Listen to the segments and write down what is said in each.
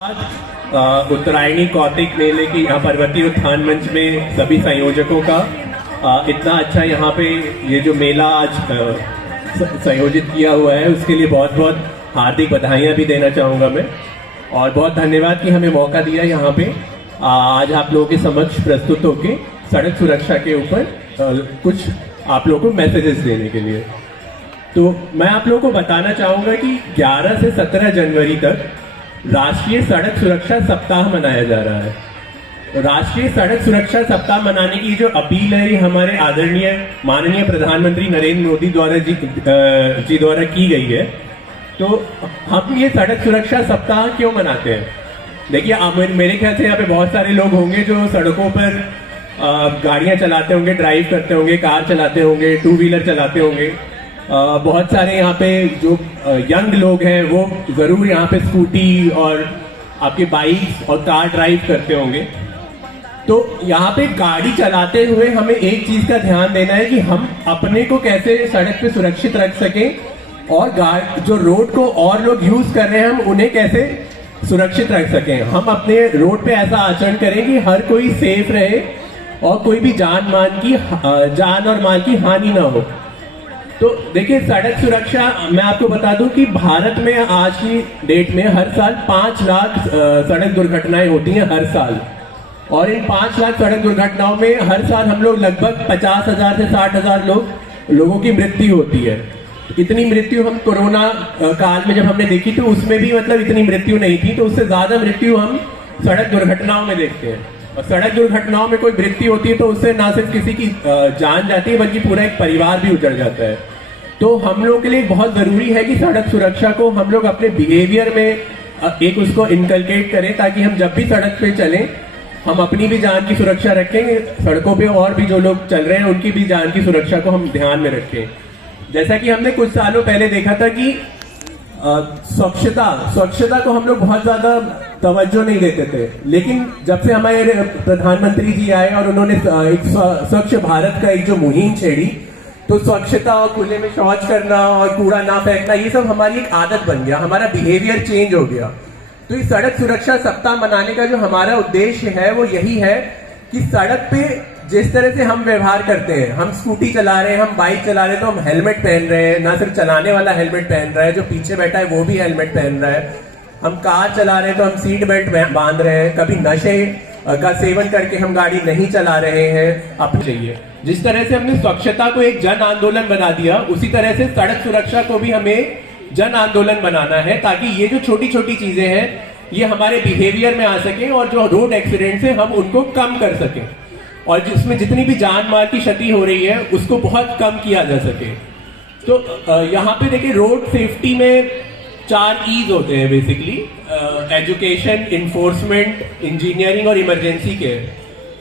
उत्तरायणी कौतिक मेले की यहाँ पर्वतीय उत्थान मंच में सभी संयोजकों का इतना अच्छा यहाँ पे ये जो मेला आज संयोजित किया हुआ है उसके लिए बहुत बहुत हार्दिक बधाइयाँ भी देना चाहूँगा मैं। और बहुत धन्यवाद कि हमें मौका दिया यहाँ पे आज आप लोगों के समक्ष प्रस्तुत होके सड़क सुरक्षा के ऊपर कुछ आप लोगों को मैसेजेस देने के लिए। तो मैं आप लोगों को बताना चाहूँगा कि 11 से 17 जनवरी तक राष्ट्रीय सड़क सुरक्षा सप्ताह मनाया जा रहा है। राष्ट्रीय सड़क सुरक्षा सप्ताह मनाने की जो अपील है ये हमारे आदरणीय माननीय प्रधानमंत्री नरेंद्र मोदी जी द्वारा की गई है। तो हम ये सड़क सुरक्षा सप्ताह क्यों मनाते हैं? देखिए, मेरे ख्याल से यहाँ पे बहुत सारे लोग होंगे जो सड़कों पर गाड़ियाँ चलाते होंगे, ड्राइव करते होंगे, कार चलाते होंगे, टू व्हीलर चलाते होंगे। बहुत सारे यहाँ पे जो यंग लोग हैं वो ज़रूर यहाँ पे स्कूटी और आपके बाइक और कार ड्राइव करते होंगे। तो यहाँ पे गाड़ी चलाते हुए हमें एक चीज़ का ध्यान देना है कि हम अपने को कैसे सड़क पे सुरक्षित रख सकें और जो रोड को और लोग यूज़ कर रहे हैं हम उन्हें कैसे सुरक्षित रख सकें। हम अपने रोड पे ऐसा आचरण करें कि हर कोई सेफ रहे और कोई भी जान और माल की हानि ना हो। तो देखिए, सड़क सुरक्षा मैं आपको बता दूं कि भारत में आज की डेट में हर साल 5 लाख सड़क दुर्घटनाएं होती हैं हर साल। और इन 5 लाख सड़क दुर्घटनाओं में हर साल हम लोग लगभग 50,000 से 60,000 लोगों की मृत्यु होती है। इतनी मृत्यु हम कोरोना काल में जब हमने देखी तो उसमें भी मतलब इतनी मृत्यु नहीं थी। तो उससे ज्यादा मृत्यु हम सड़क दुर्घटनाओं में देखते हैं। और सड़क दुर्घटनाओं में कोई मृत्यु होती है तो उससे ना सिर्फ किसी की जान जाती है बल्कि पूरा एक परिवार भी उजड़ जाता है। तो हम लोग के लिए बहुत जरूरी है कि सड़क सुरक्षा को हम लोग अपने बिहेवियर में एक उसको इनकलकेट करें ताकि हम जब भी सड़क पे चलें हम अपनी भी जान की सुरक्षा रखें, सड़कों पे और भी जो लोग चल रहे हैं उनकी भी जान की सुरक्षा को हम ध्यान में रखें। जैसा कि हमने कुछ सालों पहले देखा था कि स्वच्छता को हम लोग बहुत ज्यादा तवज्जो नहीं देते थे, लेकिन जब से हमारे प्रधानमंत्री जी आए और उन्होंने एक स्वच्छ भारत का एक जो मुहिम छेड़ी तो स्वच्छता और खुले में शौच करना और कूड़ा ना फेंकना ये सब हमारी एक आदत बन गया, हमारा बिहेवियर चेंज हो गया। तो इस सड़क सुरक्षा सप्ताह मनाने का जो हमारा उद्देश्य है वो यही है कि सड़क पे जिस तरह से हम व्यवहार करते हैं, हम स्कूटी चला रहे हैं, हम बाइक चला रहे हैं तो हम हेलमेट पहन रहे हैं, ना सिर्फ चलाने वाला हेलमेट पहन रहा है, जो पीछे बैठा है वो भी हेलमेट पहन रहा है। हम कार चला रहे हैं तो हम सीट बेल्ट बांध रहे हैं, कभी नशे का सेवन करके हम गाड़ी नहीं चला रहे हैं। अपने चाहिए जिस तरह से हमने स्वच्छता को एक जन आंदोलन बना दिया उसी तरह से सड़क सुरक्षा को भी हमें जन आंदोलन बनाना है ताकि ये जो छोटी छोटी चीजें हैं ये हमारे बिहेवियर में आ सके और जो रोड एक्सीडेंट्स हैं हम उनको कम कर सकें और जिसमें जितनी भी जान माल की क्षति हो रही है उसको बहुत कम किया जा सके। तो यहाँ पे देखिए, रोड सेफ्टी में 4 E's होते हैं बेसिकली, एजुकेशन, इन्फोर्समेंट, इंजीनियरिंग और इमरजेंसी केयर।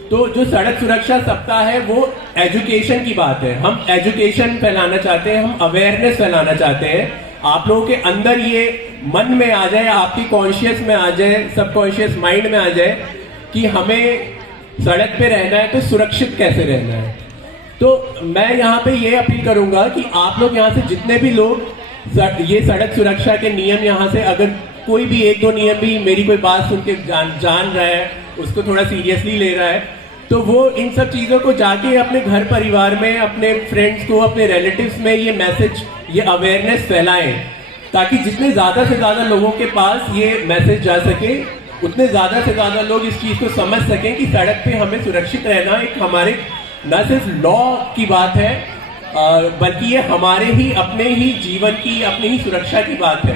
तो जो सड़क सुरक्षा सप्ताह है वो एजुकेशन की बात है। हम एजुकेशन फैलाना चाहते हैं, हम अवेयरनेस फैलाना चाहते हैं, आप लोगों के अंदर ये मन में आ जाए, आपकी कॉन्शियस में आ जाए, सबकॉन्शियस माइंड में आ जाए कि हमें सड़क पे रहना है तो सुरक्षित कैसे रहना है। तो मैं यहाँ पे ये अपील करूंगा कि आप लोग यहाँ से जितने भी लोग ये सड़क सुरक्षा के नियम यहाँ से अगर कोई भी 1-2 नियम भी मेरी कोई बात सुन के जान रहा है, उसको थोड़ा सीरियसली ले रहा है, तो वो इन सब चीज़ों को जाके अपने घर परिवार में, अपने फ्रेंड्स को, अपने रिलेटिव्स में ये मैसेज, ये अवेयरनेस फैलाएं ताकि जितने ज़्यादा से ज़्यादा लोगों के पास ये मैसेज जा सके उतने ज़्यादा से ज़्यादा लोग इस चीज़ को समझ सकें कि सड़क पे हमें सुरक्षित रहना एक हमारे न सिर्फ लॉ की बात है बल्कि ये हमारे ही अपने ही जीवन की, अपनी ही सुरक्षा की बात है।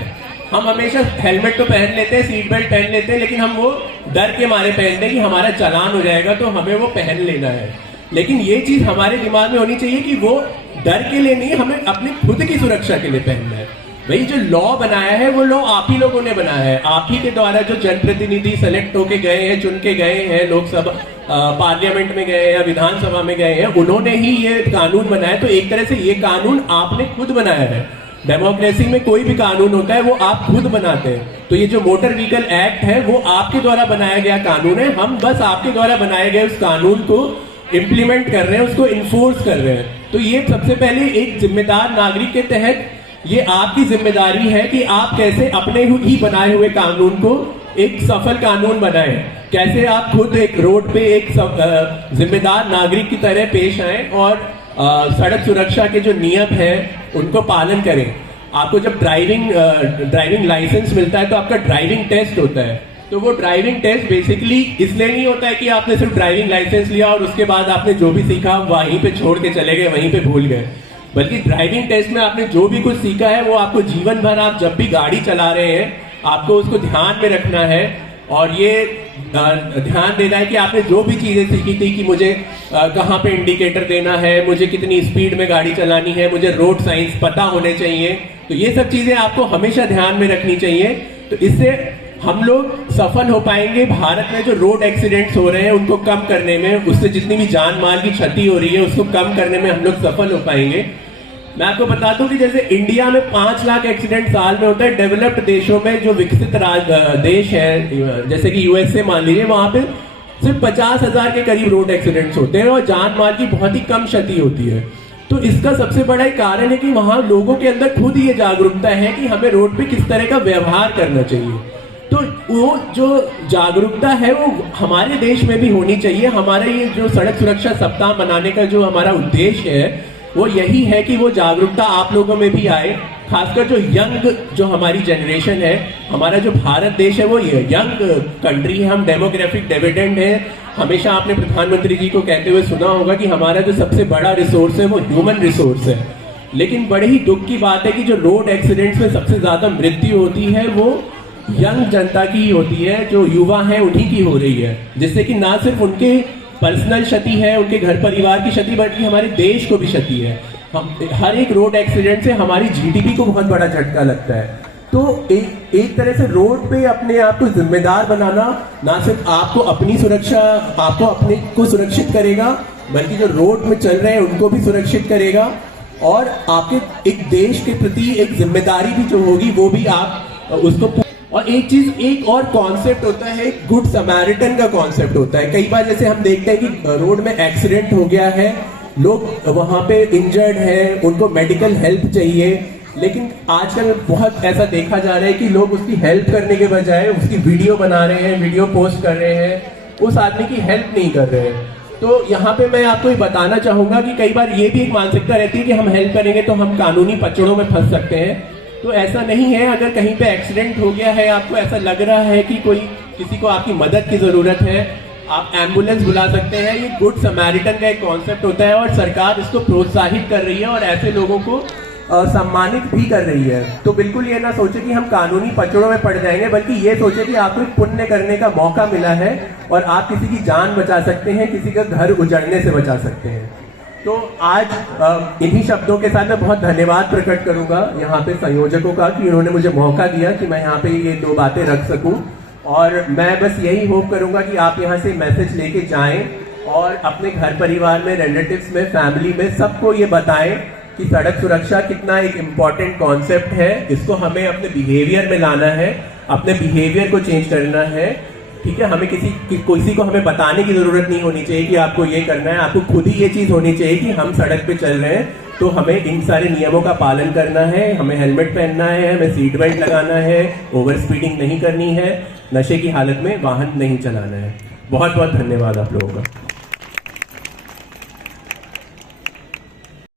हम हमेशा हेलमेट तो पहन लेते हैं, सीट बेल्ट पहन लेते हैं, लेकिन हम वो डर के मारे पहनते हैं कि हमारा चालान हो जाएगा तो हमें वो पहन लेना है। लेकिन ये चीज़ हमारे दिमाग में होनी चाहिए कि वो डर के लिए नहीं, हमें अपनी खुद की सुरक्षा के लिए पहनना है। भाई, जो लॉ बनाया है वो लॉ आप ही लोगों ने बनाया है, आप ही के द्वारा जो जनप्रतिनिधि सेलेक्ट होके गए हैं, चुन के गए हैं, लोकसभा पार्लियामेंट में गए या विधानसभा में गए हैं, उन्होंने ही ये कानून बनाया। तो एक तरह से ये कानून आपने खुद बनाया है। डेमोक्रेसी में कोई भी कानून होता है वो आप खुद बनाते हैं। तो ये जो मोटर व्हीकल एक्ट है वो आपके द्वारा बनाया गया कानून है, हम बस आपके द्वारा बनाए गए उस कानून को इम्प्लीमेंट कर रहे हैं, उसको इन्फोर्स कर रहे हैं। तो ये सबसे पहले एक जिम्मेदार नागरिक के तहत ये आपकी जिम्मेदारी है कि आप कैसे अपने ही बनाए हुए कानून को एक सफल कानून बनाए, कैसे आप खुद एक रोड पे एक जिम्मेदार नागरिक की तरह पेश आए और सड़क सुरक्षा के जो नियम हैं उनको पालन करें। आपको जब ड्राइविंग लाइसेंस मिलता है तो आपका ड्राइविंग टेस्ट होता है, तो वो ड्राइविंग टेस्ट बेसिकली इसलिए नहीं होता है कि आपने सिर्फ ड्राइविंग लाइसेंस लिया और उसके बाद आपने जो भी सीखा वहीं पे छोड़ के चले गए, वहीं पे भूल गए, बल्कि ड्राइविंग टेस्ट में आपने जो भी कुछ सीखा है वो आपको जीवन भर, आप जब भी गाड़ी चला रहे हैं आपको उसको ध्यान में रखना है। और ये ध्यान देना है कि आपने जो भी चीजें सीखी थी कि मुझे कहाँ पे इंडिकेटर देना है, मुझे कितनी स्पीड में गाड़ी चलानी है, मुझे रोड साइंस पता होने चाहिए, तो ये सब चीजें आपको हमेशा ध्यान में रखनी चाहिए। तो इससे हम लोग सफल हो पाएंगे। भारत में जो रोड एक्सीडेंट्स हो रहे हैं उनको कम करने में, उससे जितनी भी जान माल की क्षति हो रही है उसको कम करने में हम लोग सफल हो पाएंगे। मैं आपको बताता हूँ कि जैसे इंडिया में 5 लाख एक्सीडेंट साल में होता है, डेवलप्ड देशों में जो विकसित देश है जैसे कि यूएसए मान लीजिए, वहां पे सिर्फ 50,000 के करीब रोड एक्सीडेंट्स होते हैं और जान माल की बहुत ही कम क्षति होती है। तो इसका सबसे बड़ा कारण है कि वहां लोगों के अंदर खुद ये जागरूकता है कि हमें रोड पे किस तरह का व्यवहार करना चाहिए। तो वो जो जागरूकता है वो हमारे देश में भी होनी चाहिए। हमारे ये जो सड़क सुरक्षा सप्ताह मनाने का जो हमारा उद्देश्य है वो यही है कि वो जागरूकता आप लोगों में भी आए, खासकर जो यंग, जो हमारी जनरेशन है। हमारा जो भारत देश है वो यंग कंट्री है, हम डेमोग्राफिक डिविडेंड है। हमेशा आपने प्रधानमंत्री जी को कहते हुए सुना होगा कि हमारा जो सबसे बड़ा रिसोर्स है वो ह्यूमन रिसोर्स है। लेकिन बड़े ही दुख की बात है कि जो रोड एक्सीडेंट्स में सबसे ज्यादा मृत्यु होती है वो यंग जनता की होती है, जो युवा है उन्हीं की हो रही है, जिससे कि ना सिर्फ उनके पर्सनल क्षति है, उनके घर परिवार की क्षति, बल्कि हमारे देश को भी क्षति है। हम हर एक रोड एक्सीडेंट से हमारी जीडीपी को बहुत बड़ा झटका लगता है। तो एक तरह से रोड पे अपने आप को जिम्मेदार बनाना ना सिर्फ आपको अपनी सुरक्षा, आपको अपने को सुरक्षित करेगा, बल्कि जो रोड में चल रहे हैं उनको भी सुरक्षित करेगा। और आपके एक देश के प्रति एक जिम्मेदारी भी जो होगी वो भी आप उसको। और एक और कॉन्सेप्ट होता है, गुड समैरिटन का कॉन्सेप्ट होता है। कई बार जैसे हम देखते हैं कि रोड में एक्सीडेंट हो गया है, लोग वहां पे इंजर्ड हैं, उनको मेडिकल हेल्प चाहिए, लेकिन आजकल बहुत ऐसा देखा जा रहा है कि लोग उसकी हेल्प करने के बजाय उसकी वीडियो बना रहे हैं, वीडियो पोस्ट कर रहे हैं, उस आदमी की हेल्प नहीं कर रहे हैं। तो यहाँ पे मैं आपको ये बताना चाहूंगा कि कई बार ये भी एक मानसिकता रहती है कि हम हेल्प करेंगे तो हम कानूनी पचड़ों में फंस सकते हैं। तो ऐसा नहीं है। अगर कहीं पे एक्सीडेंट हो गया है, आपको ऐसा लग रहा है कि किसी को आपकी मदद की जरूरत है, आप एम्बुलेंस बुला सकते हैं। ये गुड समैरिटन का एक कॉन्सेप्ट होता है और सरकार इसको प्रोत्साहित कर रही है और ऐसे लोगों को सम्मानित भी कर रही है। तो बिल्कुल ये ना सोचे कि हम कानूनी पचड़ों में पड़ जाएंगे, बल्कि ये सोचे कि आपको एक पुण्य करने का मौका मिला है और आप किसी की जान बचा सकते हैं, किसी का घर उजड़ने से बचा सकते हैं। तो आज इन्हीं शब्दों के साथ मैं बहुत धन्यवाद प्रकट करूंगा यहाँ पे संयोजकों का कि उन्होंने मुझे मौका दिया कि मैं यहाँ पे ये 2 बातें रख सकूं। और मैं बस यही होप करूंगा कि आप यहाँ से मैसेज लेके जाएं और अपने घर परिवार में, रिलेटिव्स में, फैमिली में सबको ये बताएं कि सड़क सुरक्षा कितना एक इम्पॉर्टेंट कॉन्सेप्ट है। इसको हमें अपने बिहेवियर में लाना है, अपने बिहेवियर को चेंज करना है। ठीक है, हमें किसी को हमें बताने की जरूरत नहीं होनी चाहिए कि आपको ये करना है। आपको खुद ही ये चीज होनी चाहिए कि हम सड़क पे चल रहे हैं तो हमें इन सारे नियमों का पालन करना है, हमें हेलमेट पहनना है, हमें सीट बेल्ट लगाना है, ओवर स्पीडिंग नहीं करनी है, नशे की हालत में वाहन नहीं चलाना है। बहुत बहुत धन्यवाद आप लोगों का।